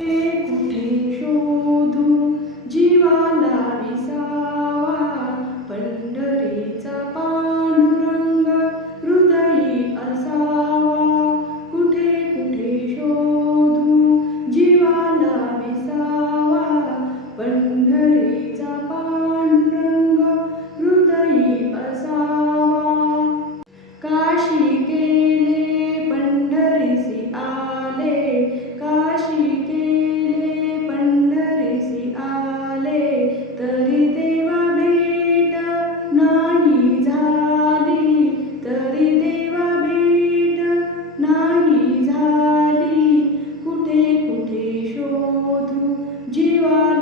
कुठे शोधू जीवाला विसावा, पंढरीचा पांडुरंग हृदयी असावा. कुठे कुठे शोधू जीवाला विसावा, पंढरीचा पांडुरंग हृदयी असावा. काशी गेले पंढरीसी आले, काशी गेले पंढरीसी आले, तरी देवा भेट नाही झाली, तरी देवा भेट नाही झाली. कुठे कुठे शोधू जीवा